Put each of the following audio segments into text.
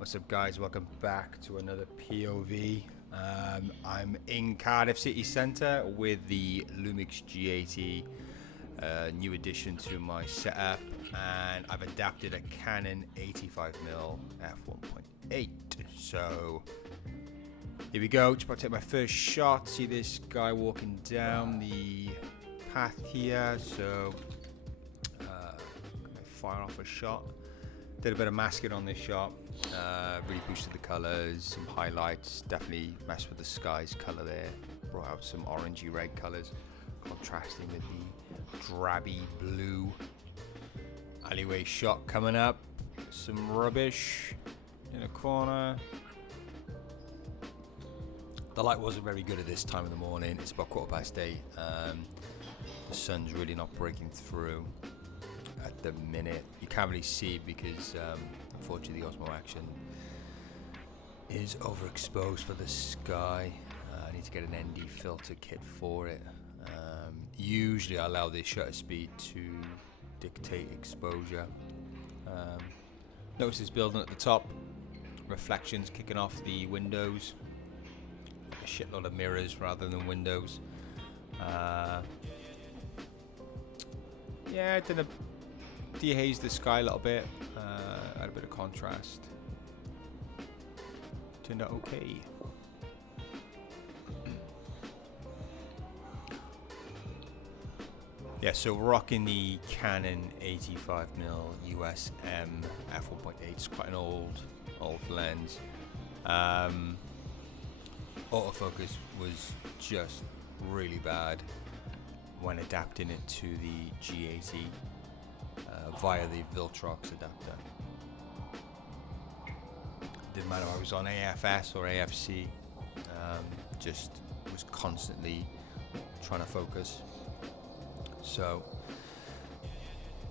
What's up, guys? Welcome back to another POV. I'm in Cardiff City Centre with the Lumix G80, new addition to my setup, and I've adapted a Canon 85mm F1.8. So here we go. Just about to take my first shot. See this guy walking down the path here. So gonna fire off a shot. Did a bit of masking on this shot. Really boosted the colors, some highlights, definitely messed with the sky's color there. Brought out some orangey red colors, contrasting with the drabby blue. Alleyway shot coming up. Some rubbish in a corner. The light wasn't very good at this time of the morning. It's about 8:15. The sun's really not breaking through at the minute. You can't really see it because unfortunately the Osmo Action is overexposed for the sky. I need to get an ND filter kit for it. Usually I allow the shutter speed to dictate exposure. Notice this building at the top, reflections kicking off the windows, a shitload of mirrors rather than windows. Yeah, I did a dehaze the sky a little bit, add a bit of contrast. Turned out okay. Yeah, so rocking the Canon 85mm USM F1.8. It's quite an old lens. Autofocus was just really bad when adapting it to the G80 via the Viltrox adapter. Didn't matter if I was on AFS or AFC, just was constantly trying to focus. So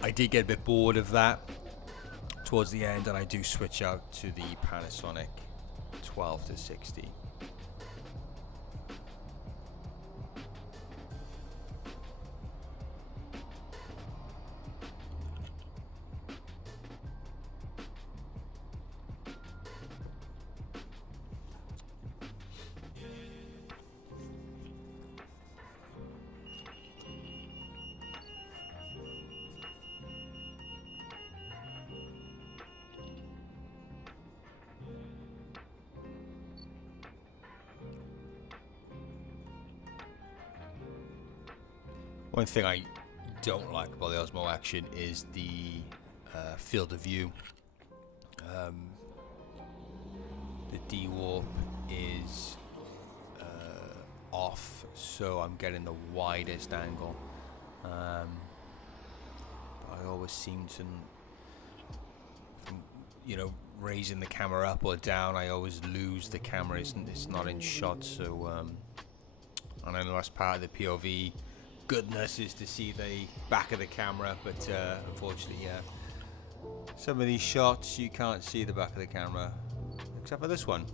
I did get a bit bored of that towards the end, and I do switch out to the Panasonic 12-60. One thing I don't like about the Osmo Action is the field of view. The D-warp is off, so I'm getting the widest angle. I always seem to, raising the camera up or down, I always lose the camera. It's not in shot, so and then the last part of the POV goodness is to see the back of the camera, but unfortunately, yeah, some of these shots you can't see the back of the camera, except for this one.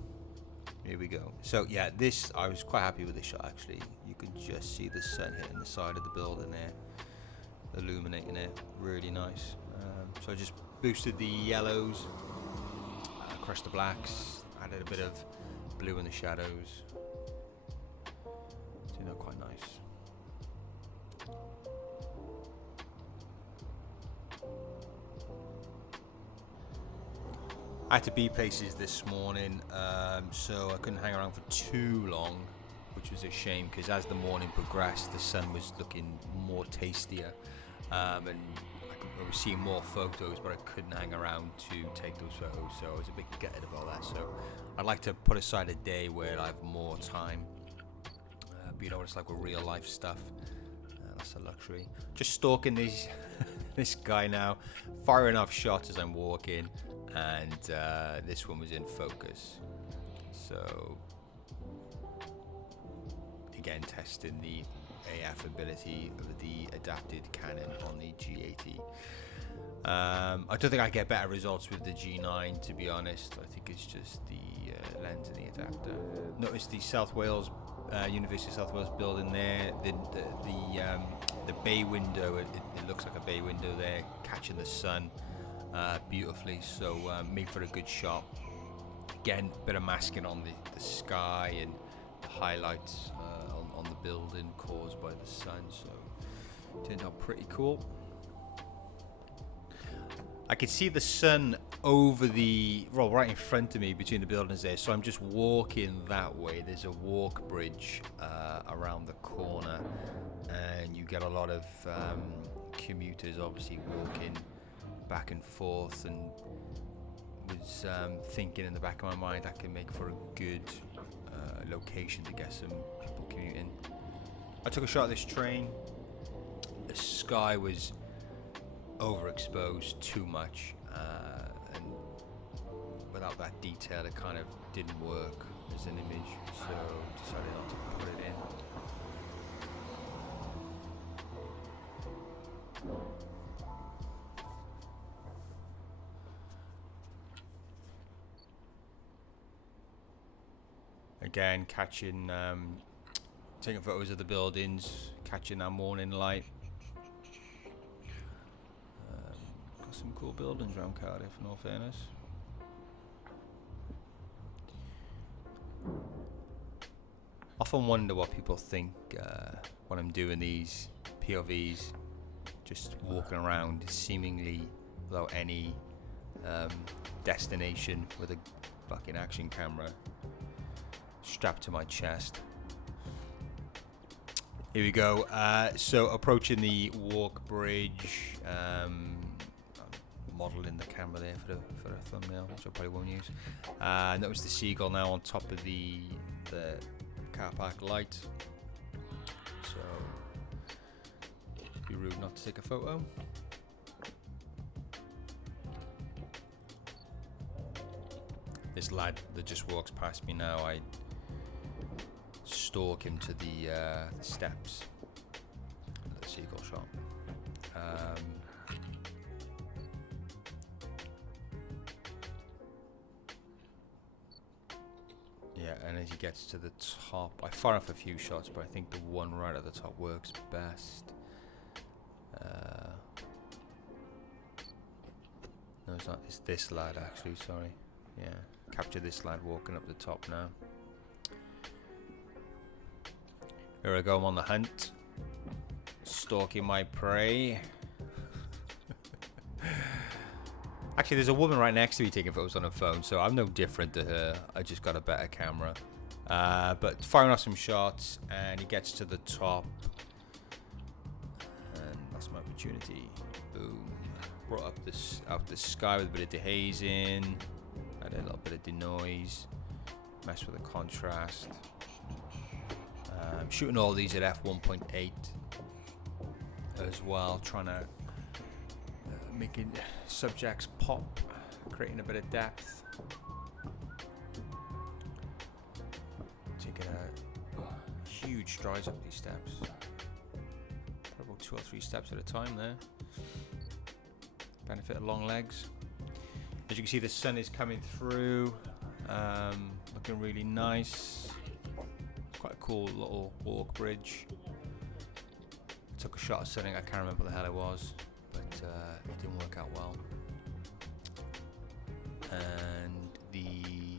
Here we go. So yeah, this, I was quite happy with this shot actually. You can just see the sun hitting the side of the building there, illuminating it, really nice. So I just boosted the yellows, crushed the blacks, added a bit of blue in the shadows. Turned out quite nice. I had to be places this morning, so I couldn't hang around for too long, which was a shame because as the morning progressed, the sun was looking more tastier, and I was seeing more photos, but I couldn't hang around to take those photos, so I was a bit gutted about that. So I'd like to put aside a day where I have more time, but you know what it's like with real life stuff. That's a luxury. Just stalking these this guy now, firing off shots as I'm walking, and this one was in focus. So again, testing the AF ability of the adapted Canon on the G80. I don't think I get better results with the G9, to be honest. I think it's just the lens and the adapter. Notice the South Wales University of South Wales building there. The bay window. It looks like a bay window there, catching the sun beautifully. So made for a good shot. Again, bit of masking on the sky and the highlights on the building caused by the sun, so turned out pretty cool. I could see the sun over right in front of me between the buildings there, so I'm just walking that way. There's a walk bridge around the corner, and you get a lot of commuters obviously walking back and forth, and was thinking in the back of my mind that can make for a good location to get some people commuting. I took a shot of this train. The sky was overexposed too much, and without that detail it kind of didn't work as an image, so decided not to put it in. Again, taking photos of the buildings, catching that morning light. Got some cool buildings around Cardiff, in all fairness. Often wonder what people think when I'm doing these POVs, just walking around seemingly without any destination with a fucking action camera strapped to my chest. Here we go. So approaching the walk bridge, modelling the camera there for a thumbnail, which I probably won't use. Notice the seagull now on top of the car park light. So it'd be rude not to take a photo. This lad that just walks past me now, I stalk him to the steps. The seagull shot. Yeah, and as he gets to the top, I fire off a few shots, but I think the one right at the top works best. No, it's not. It's this lad actually. Sorry. Yeah, capture this lad walking up the top now. Here I go, I'm on the hunt, stalking my prey. Actually, there's a woman right next to me taking photos on her phone, so I'm no different to her. I just got a better camera. But firing off some shots, and he gets to the top, and that's my opportunity. Boom! Brought up the sky with a bit of dehazing, added a little bit of denoise, messed with the contrast. I'm shooting all these at f1.8 as well, trying to making subjects pop, creating a bit of depth. Taking a huge strides up these steps, probably 2 or 3 steps at a time there. Benefit of long legs. As you can see, the sun is coming through, looking really nice. Quite a cool little walk bridge. Took a shot of something, I can't remember what the hell it was, but it didn't work out well. And the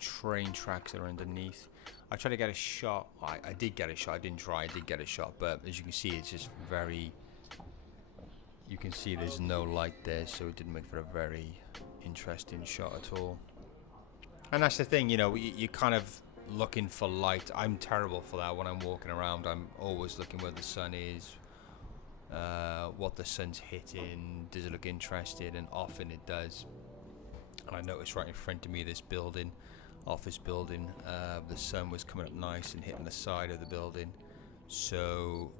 train tracks are underneath. I tried to get a shot. I did get a shot. I didn't try. I did get a shot, but as you can see, it's just very. You can see there's no light there, so it didn't make for a very interesting shot at all. And that's the thing, you know, you kind of looking for light. I'm terrible for that when I'm walking around. I'm always looking where the sun is, what the sun's hitting, does it look interesting, and often it does. And I noticed right in front of me this building, office building, the sun was coming up nice and hitting the side of the building, so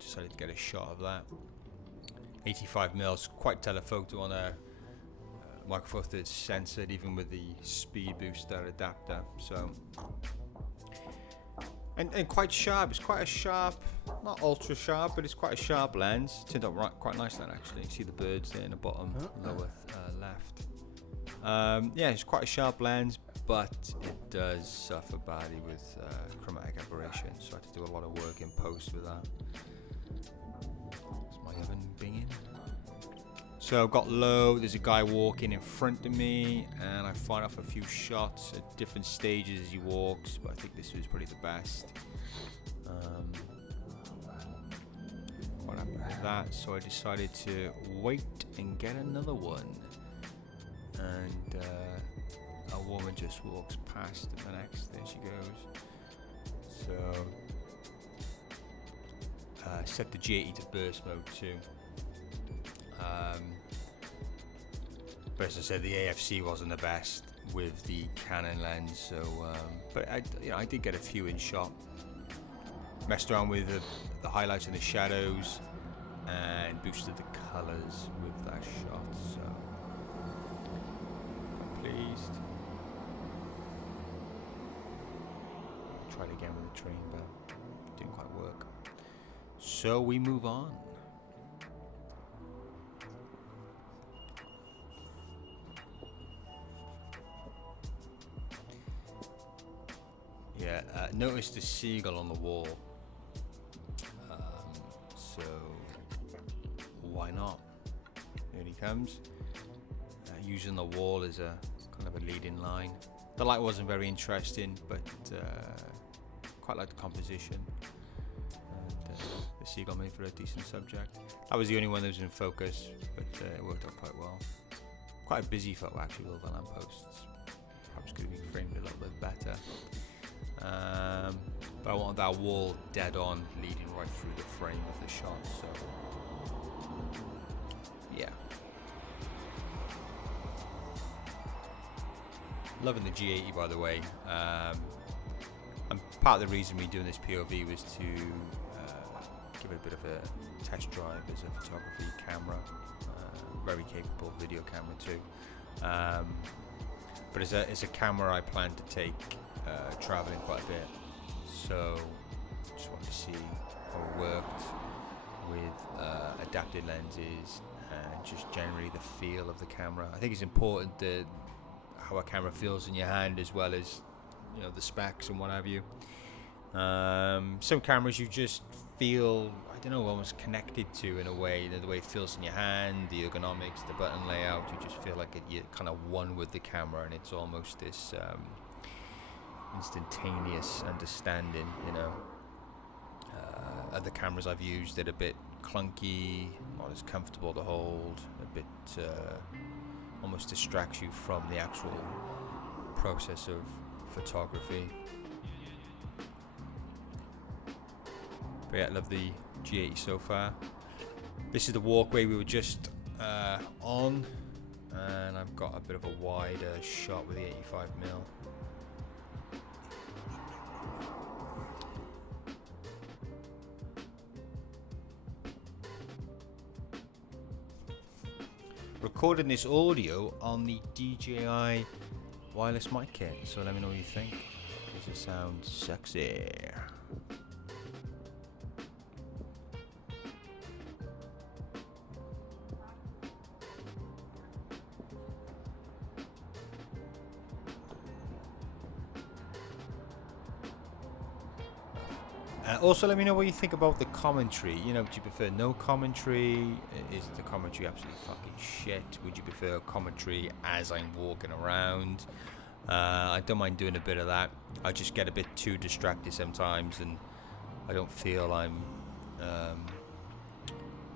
decided to get a shot of that. 85mm, quite telephoto on a Micro Four Thirds censored, even with the speed booster adapter. So, and quite sharp. It's quite a sharp, not ultra sharp, but it's quite a sharp lens. Turned out quite nice then actually. You see the birds there in the bottom lower left. Yeah, it's quite a sharp lens, but it does suffer badly with chromatic aberration. So I had to do a lot of work in post with that. Is my oven binging? So I've got low, there's a guy walking in front of me, and I fired off a few shots at different stages as he walks, but I think this was probably the best. What happened with that? So I decided to wait and get another one. And a woman just walks past the next, there she goes. So set the G80 to burst mode too. But as I said, the AFC wasn't the best with the Canon lens, so but I did get a few in shot. Messed around with the highlights and the shadows, and boosted the colours with that shot. So I'm pleased. Tried again with the train, but didn't quite work. So we move on. Yeah, notice the seagull on the wall. So why not? Here he comes. Using the wall as a kind of a leading line. The light wasn't very interesting, but quite like the composition. And the seagull made for a decent subject. That was the only one that was in focus, but it worked out quite well. Quite a busy photo actually with all the lampposts. Perhaps could have been framed a little bit better. But I wanted that wall dead on, leading right through the frame of the shot, so yeah. Loving the G80, by the way. And part of the reason we're doing this POV was to give it a bit of a test drive as a photography camera. Very capable video camera too. But as a camera I plan to take traveling quite a bit, so just wanted to see how it worked with adapted lenses and just generally the feel of the camera. I think it's important that how a camera feels in your hand as well as, you know, the specs and what have you. Some cameras you just feel, I don't know, almost connected to in a way, you know, the way it feels in your hand, the ergonomics, the button layout, you just feel like you're kind of one with the camera, and it's almost this instantaneous understanding, you know. Other cameras I've used that are a bit clunky, not as comfortable to hold, a bit almost distracts you from the actual process of photography. But yeah, I love the G80 so far. This is the walkway we were just on, and I've got a bit of a wider shot with the 85mm. Recording this audio on the DJI wireless mic kit, so let me know what you think. Does it sound sexy? Also, let me know what you think about the commentary. You know, do you prefer no commentary? Is the commentary absolutely fucking shit? Would you prefer commentary as I'm walking around? I don't mind doing a bit of that. I just get a bit too distracted sometimes, and I don't feel I'm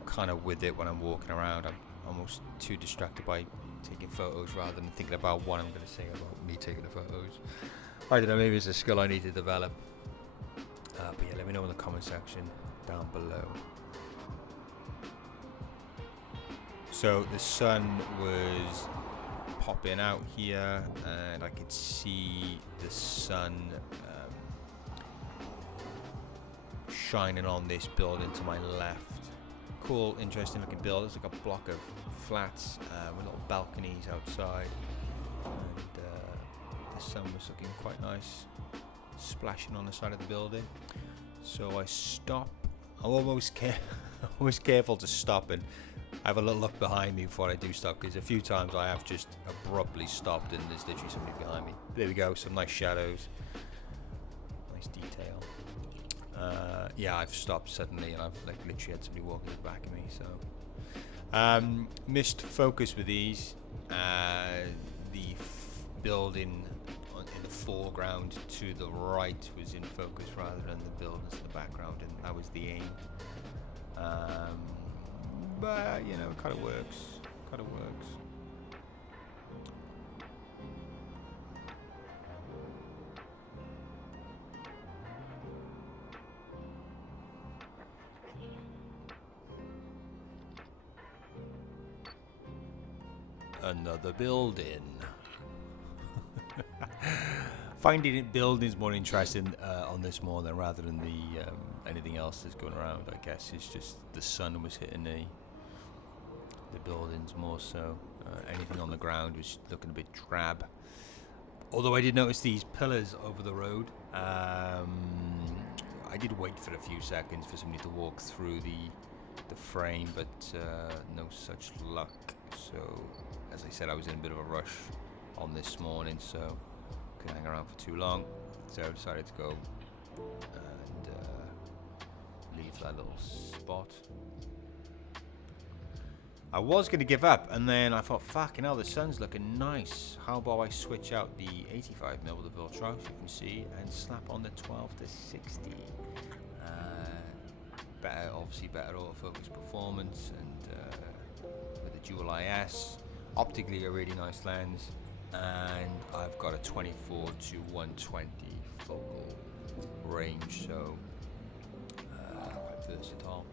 kind of with it when I'm walking around. I'm almost too distracted by taking photos rather than thinking about what I'm going to say about me taking the photos. I don't know, maybe it's a skill I need to develop. But yeah, let me know in the comment section down below. So the sun was popping out here, and I could see the sun shining on this building to my left. Cool, interesting looking build. It's like a block of flats with little balconies outside, and the sun was looking quite nice, splashing on the side of the building. So I stop. I'm always careful to stop and have a little look behind me before I do stop, because a few times I have just abruptly stopped and there's literally somebody behind me. There we go, some nice shadows, nice detail. Yeah, I've stopped suddenly and I've like literally had somebody walking in the back of me. So Missed focus with these. The building in the foreground to the right was in focus rather than the buildings in the background, and that was the aim. But you know, it kind of works. Kind of works. Another building. Finding it buildings more interesting on this morning rather than the anything else that's going around. I guess it's just the sun was hitting the buildings more so. Anything on the ground was looking a bit drab. Although I did notice these pillars over the road. I did wait for a few seconds for somebody to walk through the frame, but no such luck. So, as I said, I was in a bit of a rush on this morning, so couldn't hang around for too long. So I decided to go and leave that little spot. I was going to give up, and then I thought, fucking hell, the sun's looking nice. How about I switch out the 85mm with the Viltrox, you can see, and slap on the 12 to 60. Obviously better autofocus performance, and with the dual IS, optically a really nice lens, and I've got a 24 to 120 focal range, so quite versatile.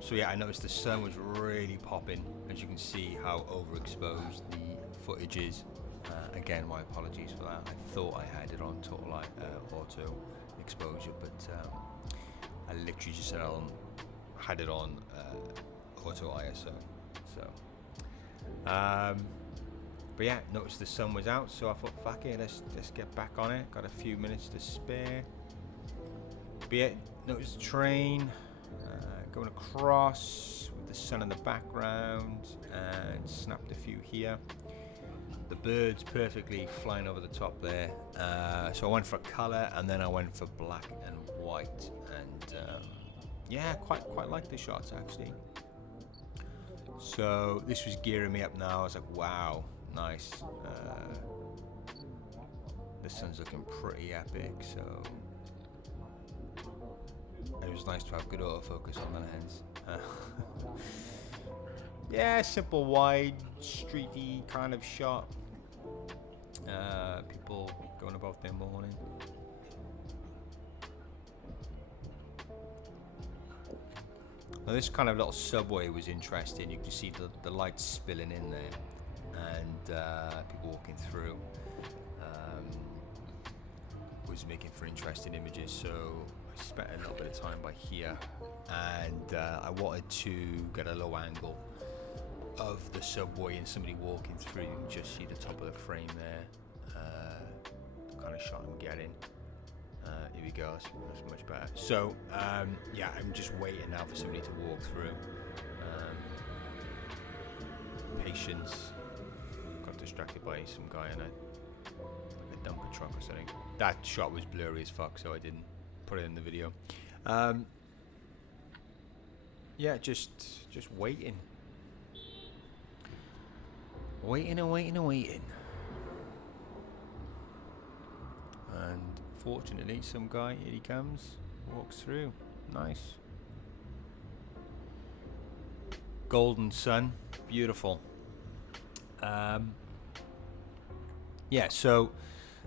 So yeah, I noticed the sun was really popping. As you can see how overexposed the footage is. Again, my apologies for that. I thought I had it on total auto exposure, but I literally just had it on auto ISO. So, but yeah, noticed the sun was out, so I thought, fuck it, let's get back on it. Got a few minutes to spare. But yeah, noticed the train going across with the sun in the background, and snapped a few here. The birds perfectly flying over the top there. So I went for color, and then I went for black and white, and yeah, quite like the shots actually. So this was gearing me up now. I was like, wow, nice. The sun's looking pretty epic, so it was nice to have good autofocus on the lens. Yeah, simple, wide, streety kind of shot. People going about their morning. Now this kind of little subway was interesting. You can see the lights spilling in there, and people walking through. Was making for interesting images, so I spent a little bit of time by here, and I wanted to get a low angle of the subway and somebody walking through. You can just see the top of the frame there. The kind of shot I'm getting. Here we go, that's much better. So yeah, I'm just waiting now for somebody to walk through. Patience. Got distracted by some guy in a dumper truck or something. That shot was blurry as fuck, so I didn't put it in the video. Yeah, just waiting. Waiting and waiting and waiting. And fortunately, some guy, here he comes, walks through. Nice. Golden sun, beautiful. Yeah, so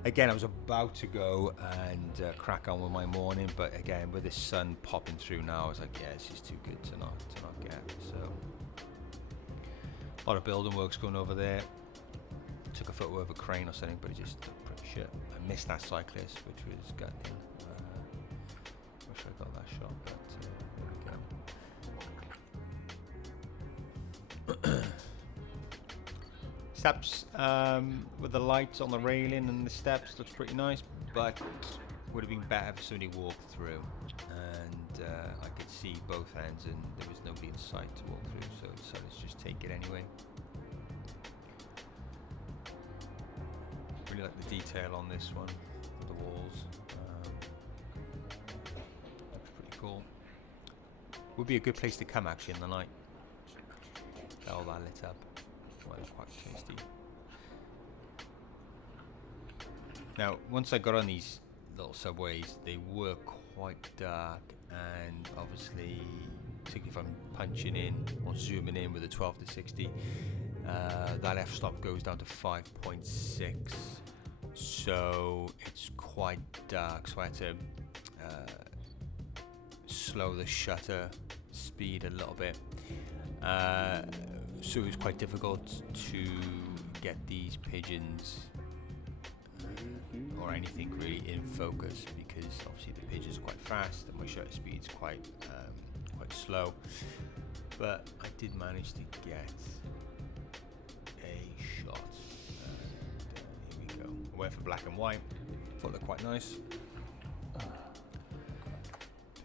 again, I was about to go and crack on with my morning, but again, with the sun popping through now, I was like, yeah, this is too good to not get. So a lot of building works going over there. Took a photo of a crane or something, but it just looked pretty shit. I missed that cyclist, which was gutting. Wish I got that shot, but there we go. Steps with the lights on the railing and the steps looks pretty nice, but would have been better if somebody walked through, and I could see both ends and there was nobody in sight to walk through, so I decided to just take it anyway. Really like the detail on this one, the walls. Looks pretty cool. Would be a good place to come actually in the night. get all that lit up. Well, they're quite tasty. Now, once I got on these little subways, they were quite dark, and obviously, particularly if I'm punching in or zooming in with a 12 to 60, that f-stop goes down to 5.6, so it's quite dark, so I had to slow the shutter speed a little bit, so it was quite difficult to get these pigeons or anything really in focus, because obviously the pigeons are quite fast and my shutter speed's quite slow. But I did manage to get a shot, and here we go. I went for black and white, thought they looked quite nice.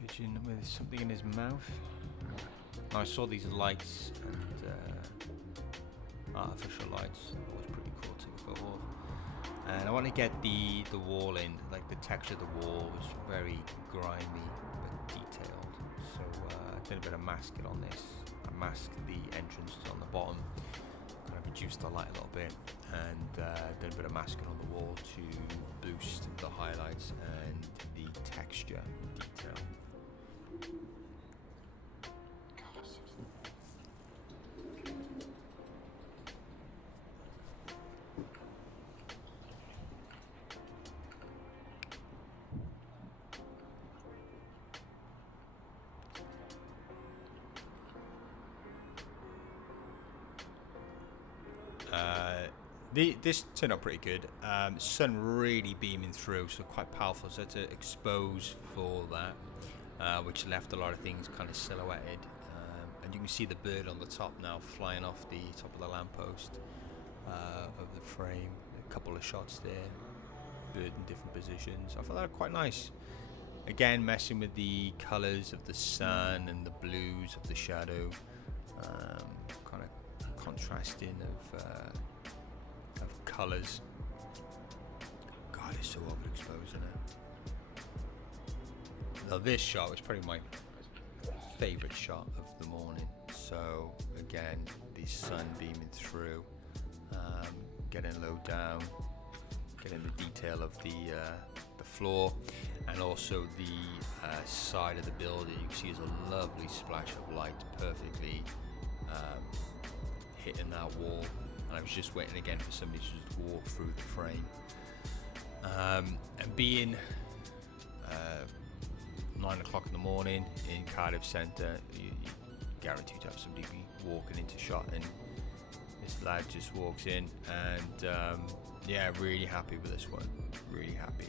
Pigeon with something in his mouth. Now I saw these lights and artificial lights. That was pretty cool to take a photo of. And I want to get the wall in, like the texture of the wall was very grimy but detailed. So I did a bit of masking on this. I masked the entrance on the bottom, kind of reduced the light a little bit, and did a bit of masking on the wall to boost the highlights and the texture detail. This turned out pretty good. Sun really beaming through, so quite powerful. So I had to expose for that, which left a lot of things kind of silhouetted. And you can see the bird on the top now, flying off the top of the lamppost of the frame. A couple of shots there, bird in different positions. I thought that was quite nice. Again, messing with the colours of the sun and the blues of the shadow, kind of contrasting of colours. God, it's so overexposed, isn't it? Now this shot was probably my favourite shot of the morning. So again, the sun beaming through, getting low down, getting the detail of the floor, and also the side of the building. You can see there's a lovely splash of light, perfectly hitting that wall. And I was just waiting again for somebody to just walk through the frame. And being 9 o'clock in the morning in Cardiff Centre, you guaranteed to have somebody be walking into shot, and this lad just walks in, and yeah, really happy with this one, really happy.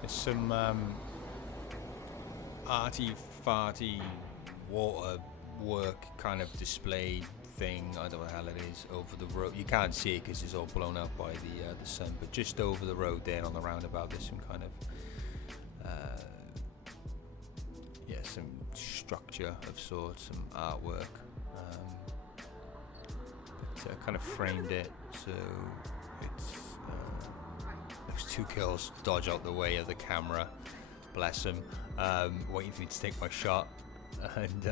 There's some arty-farty water work kind of display thing, I don't know what the hell it is, over the road. You can't see it because it's all blown up by the sun, but just over the road there on the roundabout there's some kind of yeah, some structure of sorts, some artwork, but kind of framed it so it's those two girls dodge out the way of the camera, bless them, waiting for me to take my shot, and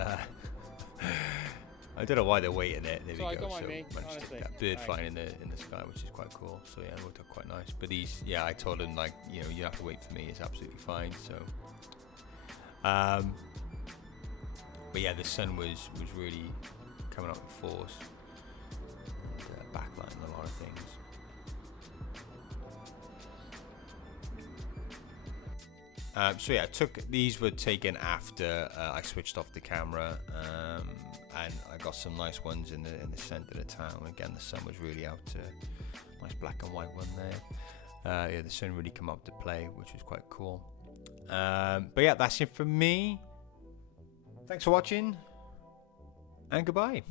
I don't know why they're waiting there. There we go. So managed to get that bird flying in the sky, which is quite cool. So yeah, it worked out quite nice. But yeah, I told him, like, you know, you don't have to wait for me. It's absolutely fine. So, but yeah, the sun was really coming up in force, and backlighting a lot of things. So yeah, these were taken after I switched off the camera, and I got some nice ones in the centre of the town. Again, the sun was really out. Nice black and white one there. Yeah, the sun really come up to play, which was quite cool. But yeah, that's it from me. Thanks for watching, and goodbye.